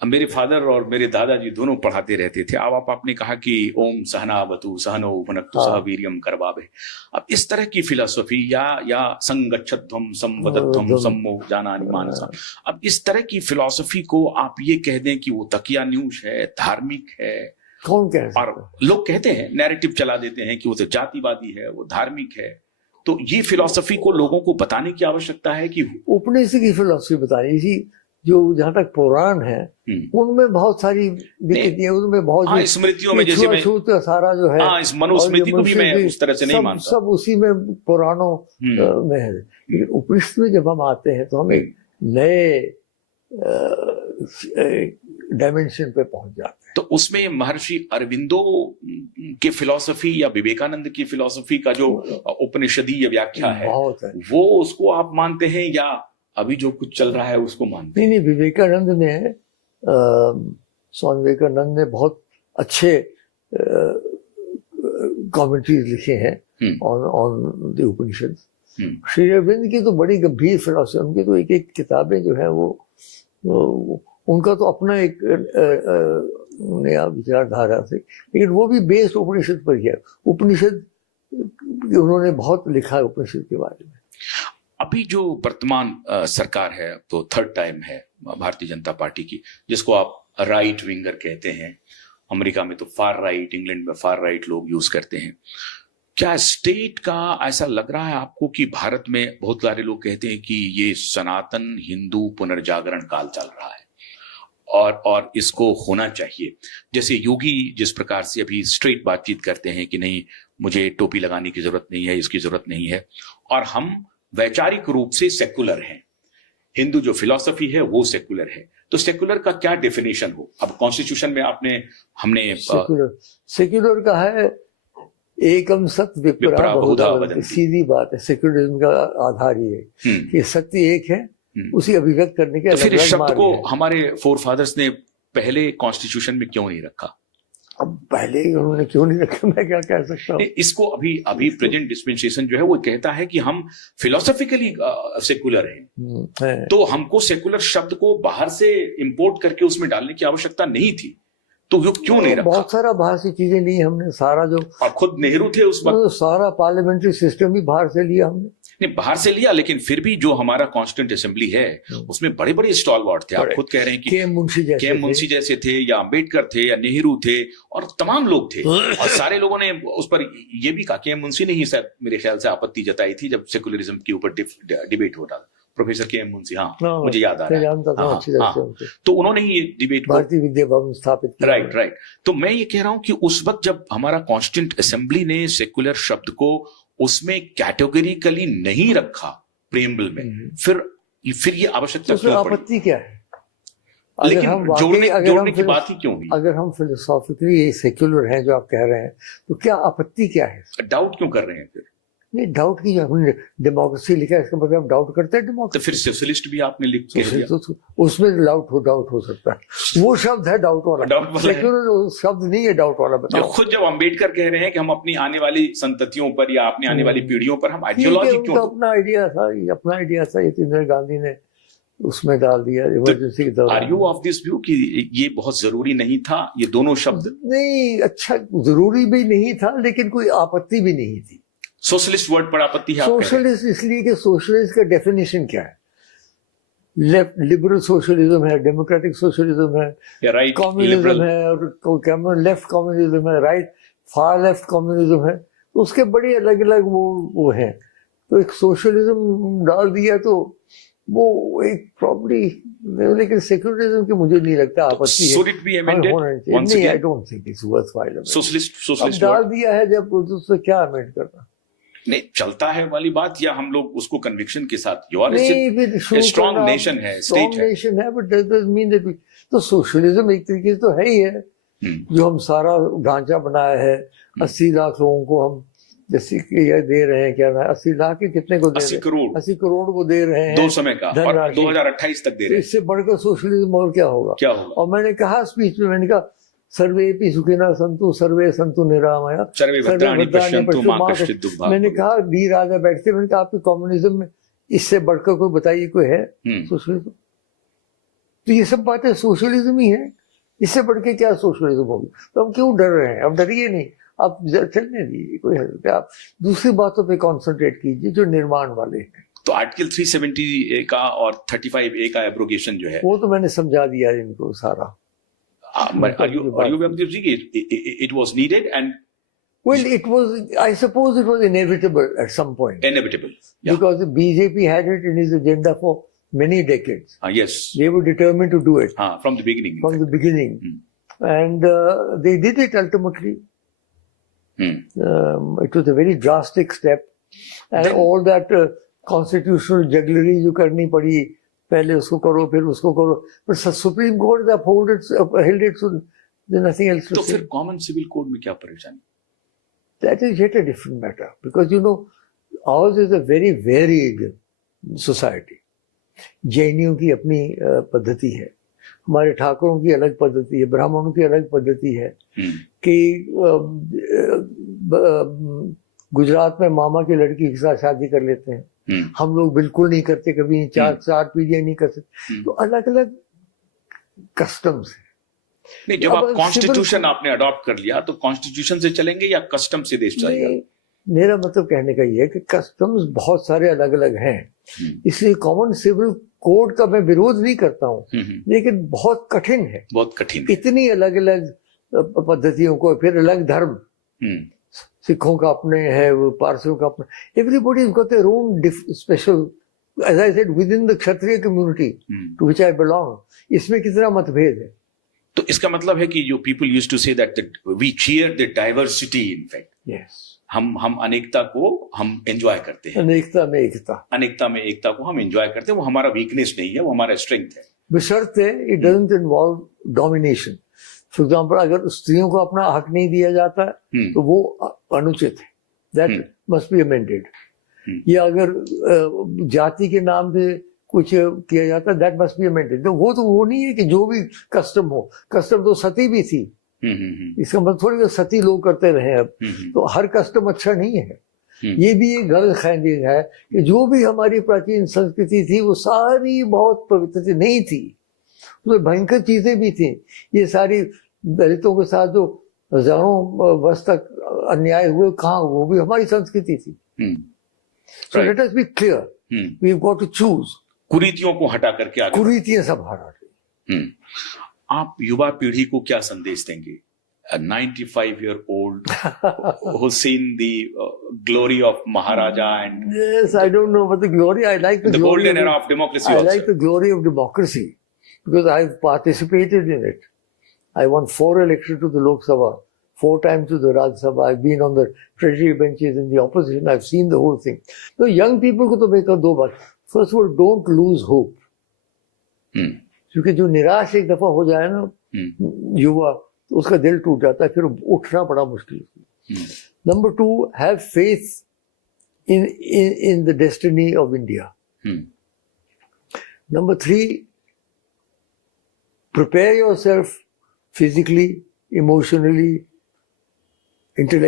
मेरे फादर और मेरे दादाजी दोनों पढ़ाते रहते थे। अब आपने कहा कि ओम सहनावतु सहनौ भुनक्तु सह वीर्यं करवावहै। अब इस तरह की फिलॉसफी या संगच्छध्वं संवदध्वं सम्मो जानानि मानसा, अब इस तरह की फिलॉसफी को आप ये कह दें कि वो तकिया न्यूज है, धार्मिक है, कौन कह सकता है? और लोग कहते हैं, नैरेटिव चला देते हैं कि वो तो जातिवादी है, वो धार्मिक है। तो ये फिलॉसफी को लोगों को बताने की आवश्यकता है कि उपनिषद की फिलॉसफी बतानी। इसी जो जहाँ तक पुराण है उनमें बहुत सारी विकृति है, उनमें बहुत स्मृतियों में जैसे मैं सारा जो है, इस मनुस्मृति को भी मैं उस तरह से नहीं मानता, सब उसी में पुराणों में है। लेकिन उपनिषद में जब हम आते हैं तो हम एक नए डायमेंशन पे पहुंच जाते हैं। तो उसमें महर्षि अरविंदो के फिलॉसफी या विवेकानंद की फिलॉसफी का जो उपनिषदीय व्याख्या है वो उसको आप मानते हैं या अभी जो कुछ चल रहा है उसको मानते हैं? नहीं, विवेकानंद ने स्वामी विवेकानंद ने बहुत अच्छे कमेंट्रीज लिखे हैं ऑन द उपनिषद। श्री अरविंद की तो बड़ी गंभीर फिलॉसफी, उनकी तो एक एक किताबें जो है वो उनका तो अपना एक नया विचारधारा थी, लेकिन वो भी बेस्ड उपनिषद पर ही है। उपनिषद उन्होंने बहुत लिखा है उपनिषद के बारे में। अभी जो वर्तमान सरकार है तो थर्ड टाइम है भारतीय जनता पार्टी की, जिसको आप राइट विंगर कहते हैं। अमेरिका में तो फार राइट, इंग्लैंड में फार राइट लोग यूज करते हैं। क्या स्टेट का ऐसा लग रहा है आपको कि भारत में बहुत सारे लोग कहते हैं कि ये सनातन हिंदू पुनर्जागरण काल चल रहा है और इसको होना चाहिए? जैसे योगी जिस प्रकार से अभी स्ट्रेट बातचीत करते हैं कि नहीं मुझे टोपी लगाने की जरूरत नहीं है, इसकी जरूरत नहीं है, और हम वैचारिक रूप से सेकुलर हैं, हिंदू जो फिलॉसफी है वो सेकुलर है, तो सेकुलर का क्या डेफिनेशन हो? अब कॉन्स्टिट्यूशन में हमने सेकुलर का है एकम सत्य विप्रा बहुधा वदन्ति। सीधी बात है, सेकुलरिज्म का आधार ये है कि सत्य एक है, उसी अभिव्यक्त करने के। तो फिर इस शब्द को हमारे फोर फादर्स ने पहले कॉन्स्टिट्यूशन में क्यों नहीं रखा? अब पहले उन्होंने क्यों नहीं रखा, मैं क्या कह सकता हूँ। इसको अभी प्रेजेंट डिस्पेंसेशन जो है वो कहता है कि हम फिलोसॉफिकली सेकुलर हैं, तो हमको सेकुलर शब्द को बाहर से इंपोर्ट करके उसमें डालने की आवश्यकता नहीं थी, तो वो क्यों नहीं रखा? बहुत सारा बाहर से चीजें ली हमने, सारा जो, और खुद नेहरू थे उस वक्त, सारा पार्लियामेंट्री सिस्टम भी बाहर से लिया हमने। नहीं, बाहर से लिया, लेकिन फिर भी जो हमारा कॉन्स्टिट्यूंट असेंबली है उसमें बड़े बड़े स्टॉलवर्ड थे। आप खुद कह रहे हैं कि के मुंशी जैसे थे या अंबेडकर थे या नेहरू थे और तमाम लोग थे, और सारे लोगों ने उस पर ये भी कहा, के मुंशी ने ही शायद मेरे ख्याल से आपत्ति जताई थी जब सेकुलरिज्म के ऊपर डिबेट हो रहा था। प्रोफेसर के मुंशी, मुझे याद आ रहा है, तो उन्होंने ही ये डिबेट भारतीय विद्या भवन स्थापित किया। राइट। तो मैं ये कह रहा हूं कि उस वक्त जब हमारा कॉन्स्टिट्यूंट असेंबली ने सेकुलर शब्द को उसमें कैटेगोरिकली नहीं रखा प्रेम्बल में, फिर ये आवश्यकता क्यों पड़ी? आपत्ति क्या है? लेकिन जोड़ने की बात ही क्यों हुई? अगर हम फिलोसॉफिकली सेक्युलर हैं जो आप कह रहे हैं, तो क्या आपत्ति क्या है? डाउट क्यों कर रहे हैं फिर? नहीं, डाउट की, हमने डेमोक्रेसी लिखा है, इसका मतलब डाउट करते हैं डेमोक्रेसी। तो फिर सोशलिस्ट भी आपने लिख दिया, तो उसमें डाउट हो सकता है। वो शब्द है डाउट वाला, सेक्युलर शब्द नहीं है डाउट वाला। बताओ, खुद जब अम्बेडकर कह रहे हैं कि हम अपनी आने वाली संततियों पर या अपनी आने वाली पीढ़ियों पर हम आइडियोलॉजी क्यों? अपना आइडिया था, ये इंदिरा गांधी ने उसमें डाल दिया इमरजेंसी के दौरान। Are you of this view कि ये बहुत जरूरी नहीं था, ये दोनों शब्द? नहीं, अच्छा जरूरी भी नहीं था, लेकिन कोई आपत्ति भी नहीं थी। सोशलिस्ट वर्ड पर आपत्ति है? सोशलिस्ट इसलिए कि सोशलिस्ट का डेफिनेशन क्या है? लेफ्ट लिबरल सोशलिज्म है, डेमोक्रेटिक सोशलिज्म है, राइट कम्युनिज्म है, और लेफ्ट कम्युनिज्म है, राइट फार लेफ्ट कम्युनिज्म है। तो उसके बड़े अलग अलग वो है। तो एक सोशलिज्म डाल दिया तो वो एक प्रॉब्ली, लेकिन सेक्युलरिज्म की मुझे नहीं लगता आपत्ति है। नहीं, I don't think it's worthwhile. Socialist डाल दिया है जब, उससे क्या अमेंड करना? नहीं चलता है वाली बात, या हम लोग उसको कन्विक्शन के साथ स्ट्रॉन्ग नेशन है, स्टेट है, but that doesn't mean that. तो सोशलिज्म एक तरीके से तो है ही है, जो हम सारा ढांचा बनाया है। 80 लाख लोगों को हम जैसे कि ये दे रहे हैं, क्या ना 80 लाख के कितने को दे रहे हैं? 80 करोड़ को दे रहे हैं 2 समय का, और 2028 तक दे रहे हैं। इससे बढ़कर सोशलिज्म और क्या होगा? और मैंने कहा स्पीच में, मैंने कहा सर्वेपि सुखिनः सन्तु सर्वे सन्तु निरामया सर्वे भद्राणि पश्यन्तु मा कश्चित् दुःखभाग्। मैंने कहा डी राजा बैठते, मैंने कहा आपके कम्युनिज्म में इससे बढ़कर कोई बताइए कोई है सोशलिज्म? तो ये सब बातें सोशलिज्म ही है, इससे बढ़ के क्या सोशलिज्म होगी? तो हम क्यों डर रहे हैं? अब डरिए नहीं, आप चलने दीजिए, कोई हर्ज नहीं। आप दूसरी बातों पे कंसंट्रेट कीजिए जो निर्माण वाले हैं। तो आर्टिकल 370 का और 35A का एब्रोगेशन जो है, वो तो मैंने समझा दिया इनको सारा। are you Vyomdev ji, it was needed and Well, it was, I suppose it was inevitable at some point. inevitable. Yeah. Because the BJP had it in his agenda for many decades. Yes. They were determined to do it. From the beginning. From the beginning. And they did it ultimately. It was a very drastic step. And Then, all that constitutional jugglery you करनी पड़ी, पहले उसको करो फिर उसको करो, but Supreme Court upheld it, so there's nothing else to तो say. फिर कॉमन सिविल कोड में क्या परेशानी? That is yet a different matter, because you know ours is a very varied society. जैनियों की अपनी पद्धति है, हमारे ठाकुरों की अलग पद्धति है, ब्राह्मणों की अलग पद्धति है कि गुजरात में मामा की लड़की के साथ शादी कर लेते हैं, हम लोग बिल्कुल नहीं करते, कभी चार पीढ़ियां नहीं कर सकते। तो अलग अलग कस्टम्स है। नहीं, जब आप कॉन्स्टिट्यूशन आपने अडॉप्ट कर लिया तो कॉन्स्टिट्यूशन से चलेंगे या कस्टम से देश चलेगा? मेरा मतलब कहने का ये है कि कस्टम्स बहुत सारे अलग अलग हैं, इसलिए कॉमन सिविल कोड का मैं विरोध नहीं करता हूँ, लेकिन बहुत कठिन है, बहुत कठिन, इतनी अलग अलग पद्धतियों को, फिर अलग धर्म, सिखों का अपने है, पारसियों का अपना, everybody is got their own special, as I said, within the Kshatriya community to which I belong, इसमें कितना मतभेद है। तो इसका मतलब है कि जो people used to say that we cheer the diversity, in fact हम अनेकता को हम एंजॉय करते हैं, अनेकता में एकता, अनेकता में एकता को हम एंजॉय करते हैं, वो हमारा वीकनेस नहीं है, वो हमारा स्ट्रेंथ है, बशर्ते it doesn't involve domination. For example, अगर स्त्रियों को अपना हक नहीं दिया जाता है तो वो अनुचित है, दैट मस्ट बी अमेंडेड। या अगर जाति के नाम पे कुछ किया जाता है, दैट मस्ट बी अमेंडेड। तो वो नहीं है कि जो भी कस्टम हो, कस्टम तो सती भी थी, इसका मतलब थोड़ी देर सती लोग करते रहे, अब तो हर कस्टम अच्छा नहीं है। ये भी एक गलत ख्याली है कि जो भी हमारी प्राचीन संस्कृति थी वो सारी बहुत पवित्र नहीं थी, उसमें भयंकर चीजें भी थी। ये सारी दलितों के साथ जो हजारों वर्ष तक अन्याय हुए, कहाँ, वो भी हमारी संस्कृति थी। So let us be clear, we've got to choose। कुरीतियों को हटा करके आगे, कुरीतियां सब हटा के। आप युवा पीढ़ी को क्या संदेश देंगे? A 95-year-old who's seen the glory of Maharaja and yes, I don't know, but the glory, I like the glory golden era of democracy. I like the glory of democracy because I've participated in it. I won 4 elections to the Lok Sabha, 4 times to the Rajya Sabha. I've been on the treasury benches in the opposition. I've seen the whole thing. So young people को तो मैं कहता 2 बात. First of all, don't lose hope. क्योंकि जो निराश एक दफा हो जाए ना युवा, तो उसका दिल टूट जाता है, फिर उठना बड़ा मुश्किल है। Number 2, have faith in the destiny of India. Number 3, prepare yourself physically, emotionally, intellectually